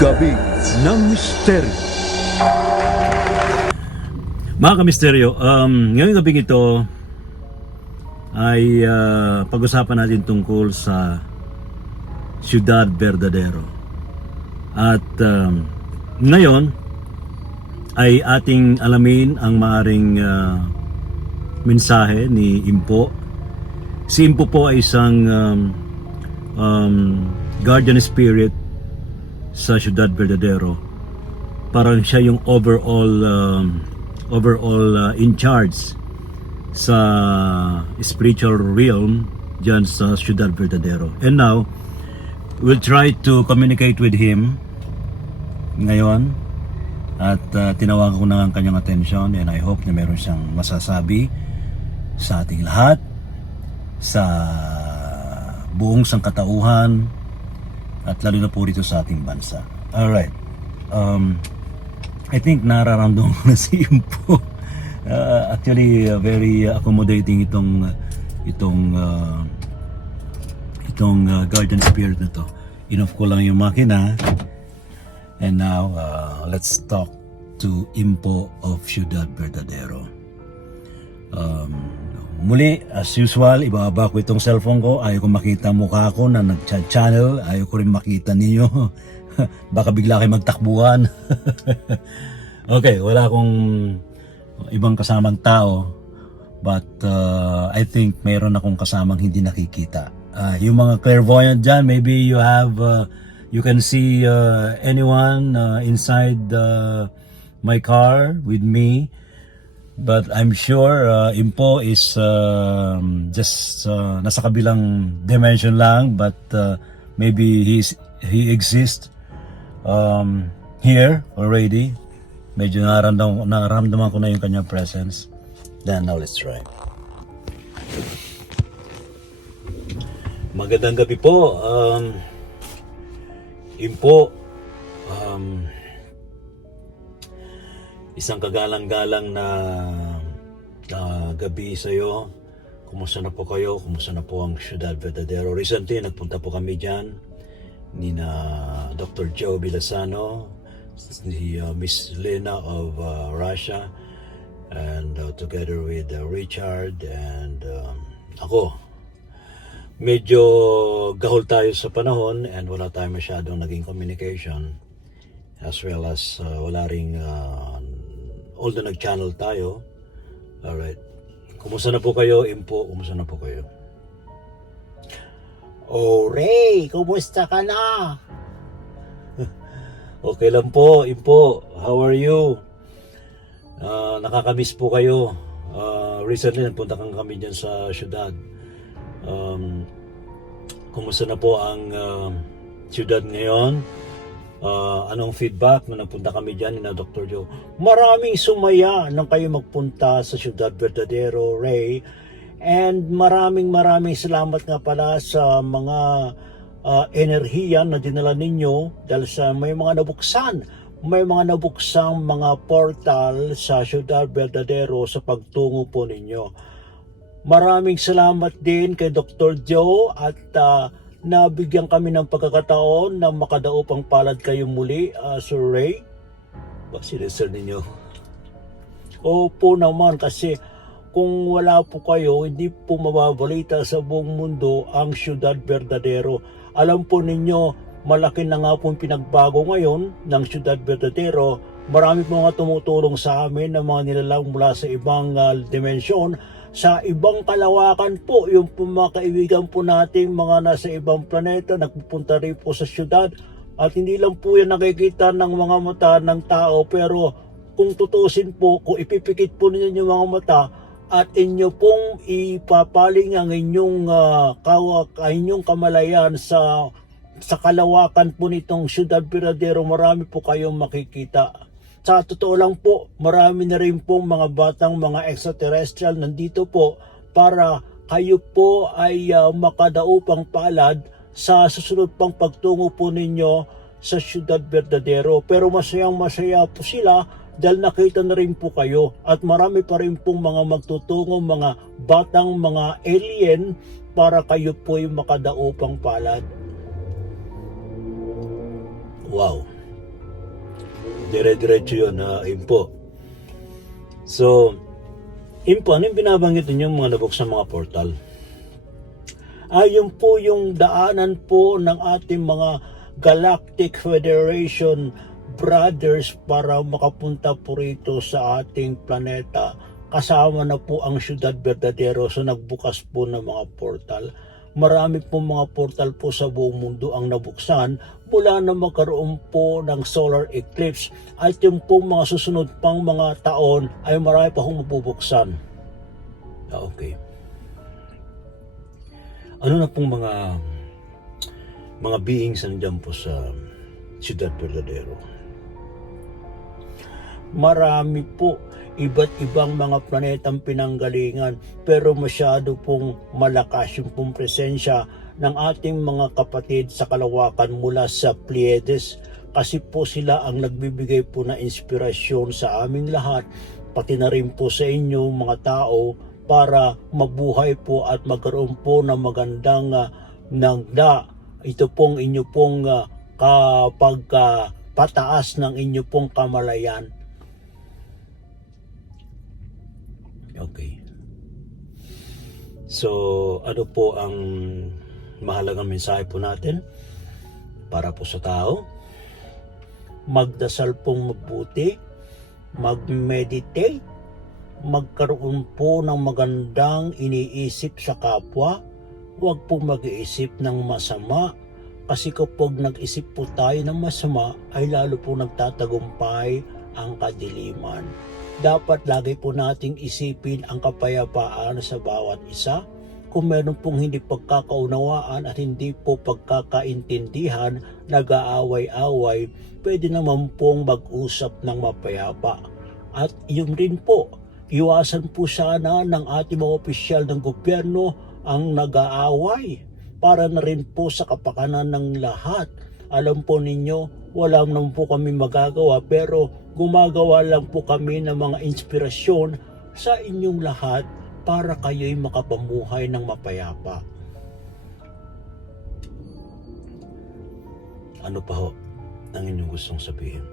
Gabi ng Misteryo. Mga kamisteryo, ngayong gabi ito ay pag-usapan natin tungkol sa Ciudad Verdadero. At ngayon ay ating alamin ang maaring mensahe ni Impo. Si Impo po ay isang guardian spirit sa Ciudad Verdadero. Parang siya yung overall in charge sa spiritual realm dyan sa Ciudad Verdadero. And now, we'll try to communicate with him ngayon. At tinawagan ko na ang kanyang attention, and I hope na meron siyang masasabi sa ating lahat, sa buong sangkatauhan, at lalo na po rito sa ating bansa. Alright. I think nararamdaman ko na si Impo. Actually, very accommodating itong guardian spirit na to. Inoff ko lang yung makina. And now, let's talk to Impo of Ciudad Verdadero. Muli, as usual, ibababa ko itong cellphone ko. Ayaw ko makita mukha ko na nag-channel. Ayaw ko rin makita ninyo. Baka bigla kayo magtakbuhan. Okay, wala akong ibang kasamang tao. But I think mayroon akong kasamang hindi nakikita. Yung mga clairvoyant dyan, maybe you have... you can see anyone inside my car with me. But I'm sure Impo is just nasa kabilang dimension lang, but maybe he exists here already. Medyo nararamdaman ko na yung kanyang presence. Then now let's try. Magandang gabi po, Impo. Isang kagalang-galang na gabi sa iyo. Kumusta na po kayo? Kumusta na po ang Ciudad Verdadero? Recently, nagpunta po kami dyan ni na Dr. Joe Villasano, si Miss Lena of Russia, and together with Richard and ako. Medyo gahol tayo sa panahon and wala tayong masyadong naging communication, as well as wala ring although nag-channel tayo. Alright. Kumusta na po kayo, Impo? Kumusta na po kayo? Oh, Ray, kumusta ka na? Okay lang po, Impo. How are you? Nakakamiss po kayo. Recently, nagpunta kami dyan sa syudad. Kumusta na po ang syudad ngayon? Anong feedback na nagpunta kami dyan ni Dr. Joe? Maraming sumaya nang kayo magpunta sa Ciudad Verdadero, Ray. And maraming salamat nga pala sa mga enerhiya na dinala ninyo dahil sa may mga nabuksang mga portal sa Ciudad Verdadero sa pagtungo po ninyo. Maraming salamat din kay Dr. Joe at nabigyan kami ng pagkakataon na makadaupang palad kayo muli, Sir Ray. Ba, sinisir ninyo? Opo naman, kasi kung wala po kayo, hindi po mababalita sa buong mundo ang Ciudad Verdadero. Alam po ninyo, malaki na nga pong pinagbago ngayon ng Ciudad Verdadero. Marami po mga tumutulong sa amin na mga nilalang mula sa ibang dimensyon, sa ibang kalawakan po. Yung po mga kaibigan po nating mga nasa ibang planeta, nagpupunta rin po sa syudad. At hindi lang po yan nakikita ng mga mata ng tao, pero kung tutusin po, kung ipipikit po ninyo yung mga mata at inyo pong ipapaling ang inyong kamalayan sa kalawakan po nitong Ciudad Verdadero, marami po kayong makikita. Sa totoo lang po, marami na rin pong mga batang mga extraterrestrial nandito po para kayo po ay makadaupang palad sa susunod pang pagtungo po ninyo sa Ciudad Verdadero. Pero masaya po sila dahil nakita na rin po kayo at marami pa rin pong mga magtutungo, mga batang mga alien para kayo po ay makadaupang palad. Wow. Dire-diretso yun, Impo. So, Impo, ano yung binabanggit ninyo mga nabuksan mga portal? Yun po yung daanan po ng ating mga Galactic Federation brothers para makapunta po rito sa ating planeta. Kasama na po ang Ciudad Verdadero sa nagbukas po ng mga portal. Marami po mga portal po sa buong mundo ang nabuksan mula na magkaroon po ng solar eclipse. At yung po mga susunod pang mga taon ay marami pa hong mabubuksan. Okay. Ano na pong mga beings nandiyan po sa Ciudad Verdadero? Marami po, iba't ibang mga planetang pinanggalingan, pero masyado pong malakas yung pong presensya ng ating mga kapatid sa kalawakan mula sa Pleiades, kasi po sila ang nagbibigay po na inspirasyon sa aming lahat, pati na rin po sa inyo mga tao, para mabuhay po at magkaroon po ng magandang nagda. Ito pong inyo pong pataas ng inyo pong kamalayan. Okay. So, ano po ang mahalagang mensahe po natin para po sa tao? Magdasal pong mabuti, mag-meditate, magkaroon po ng magandang iniisip sa kapwa, huwag po mag-iisip ng masama, kasi kapag nag-isip po tayo ng masama ay lalo po nagtatagumpay ang kadiliman. Dapat lagi po nating isipin ang kapayapaan sa bawat isa. Kung meron pong hindi pagkakaunawaan at hindi po pagkakaintindihan, nag-aaway-away, pwede naman pong mag-usap ng mapayapa. At yun rin po, iwasan po sana ng ating mga opisyal ng gobyerno ang nag-aaway para na rin po sa kapakanan ng lahat. Alam po ninyo, wala naman po kami magagawa, pero gumagawa lang po kami ng mga inspirasyon sa inyong lahat para kayo'y makapamuhay ng mapayapa. Ano pa ho ang inyong gustong sabihin?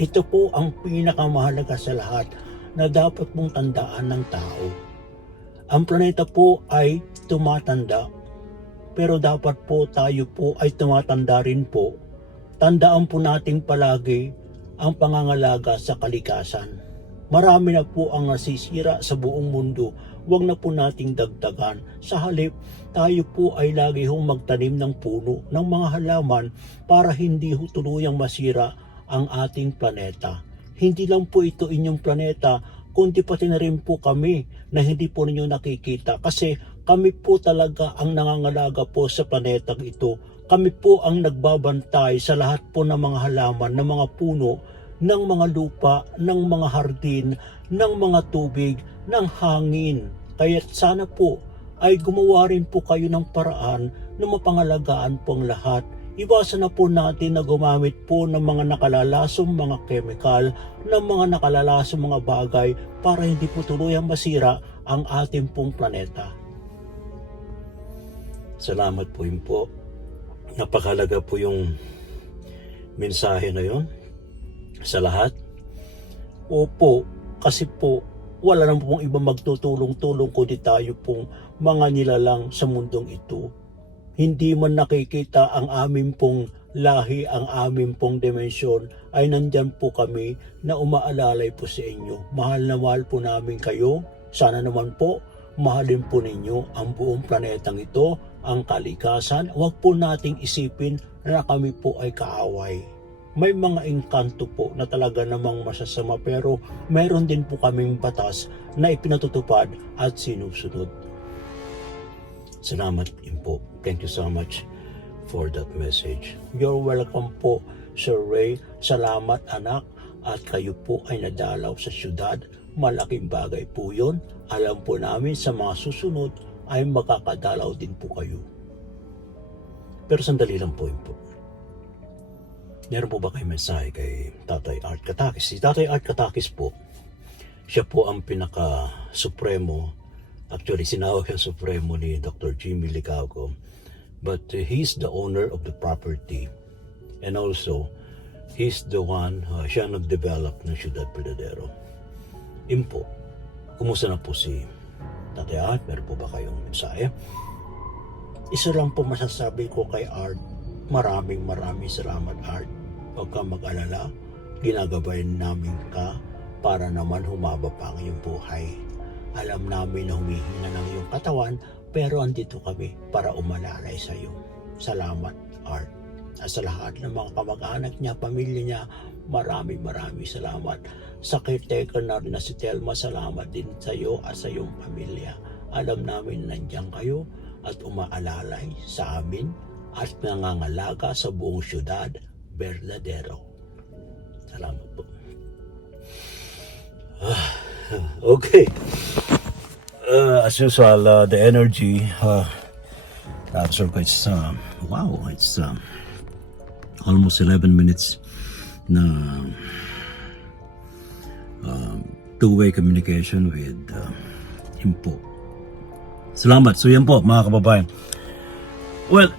Ito po ang pinakamahalaga sa lahat na dapat mong tandaan ng tao. Ang planeta po ay tumatanda, pero dapat po tayo po ay tumatanda rin po. Tandaan po natin palagi ang pangangalaga sa kalikasan. Marami na po ang nasisira sa buong mundo. Huwag na po nating dagdagan. Sa halip, tayo po ay lagi hong magtanim ng puno, ng mga halaman para hindi ho tuluyang masira ang ating planeta. Hindi lang po ito inyong planeta, kundi pati na rin po kami na hindi po ninyo nakikita, kasi kami po talaga ang nangangalaga po sa planetang ito. Kami po ang nagbabantay sa lahat po ng mga halaman, ng mga puno, ng mga lupa, ng mga hardin, ng mga tubig, ng hangin. Kaya sana po ay gumawa rin po kayo ng paraan na mapangalagaan po ang lahat. Iwasan na po natin na gumamit po ng mga nakalalasong mga chemical, ng mga nakalalasong mga bagay para hindi po tuluyang masira ang ating pong planeta. Salamat po yun po. Napakalaga po yung mensahe na yun sa lahat. Opo, kasi po wala naman pong ibang magtutulong-tulong kundi tayo pong mga nilalang sa mundong ito. Hindi man nakikita ang amin pong lahi, ang amin pong dimensyon, ay nandyan po kami na umaalalay po sa inyo. Mahal na mahal po namin kayo. Sana naman po mahalin po ninyo ang buong planetang ito, ang kalikasan. Huwag po nating isipin na kami po ay kaaway. May mga engkanto po na talaga namang masasama, pero mayroon din po kaming batas na ipinatutupad at sinusunod. Salamat din po. Thank you so much for that message. You're welcome po, Sir Ray. Salamat anak, at kayo po ay nadalaw sa syudad. Malaking bagay po yun. Alam po namin sa mga susunod ay makakadalaw din po kayo. Pero sandali lang po yun po. Meron po ba kayong mensahe kay Tatay Art Katakis? Si Tatay Art Katakis po, siya po ang pinaka-supremo. Actually, sinawag ang supremo ni Dr. Jimmy Licauco. But he's the owner of the property. And also, He's the one, siya nag-develop ng Ciudad Verdadero. Impo, kumusta na po si Tatay Art? Meron po ba kayong mensahe? Isa lang po masasabi ko kay Art, maraming salamat Art. Huwag kang mag-alala, ginagabayan namin ka para naman humaba pa ang iyong buhay. Alam namin na humihina ng iyong katawan, pero andito kami para umalalay sa iyo. Salamat Art. At sa lahat ng mga kamag-anak niya, pamilya niya, maraming salamat. Sa caretaker na rin na si Telma, salamat din sa iyo at sa iyong pamilya. Alam namin na nandiyan kayo at umaalalay sa amin at nangangalaga sa buong Ciudad Verdadero. Salamat po. Okay. As usual, the energy, so it's, wow, it's almost 11 minutes na two-way communication with him po. Salamat. So yan po mga kababayan. Well,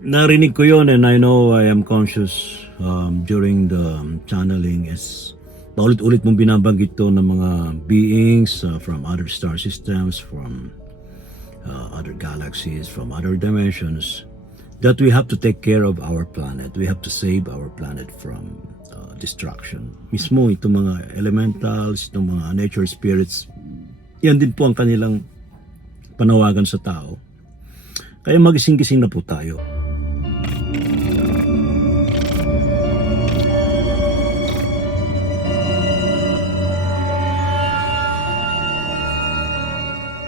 narinig ko yun and I know I am conscious during the channeling is paulit-ulit mong binabanggit to ng mga beings from other star systems, from other galaxies, from other dimensions, that we have to take care of our planet. We have to save our planet from destruction. Mismo itong mga elementals, itong mga nature spirits, yan din po ang kanilang panawagan sa tao. Kaya magising-gising na po tayo.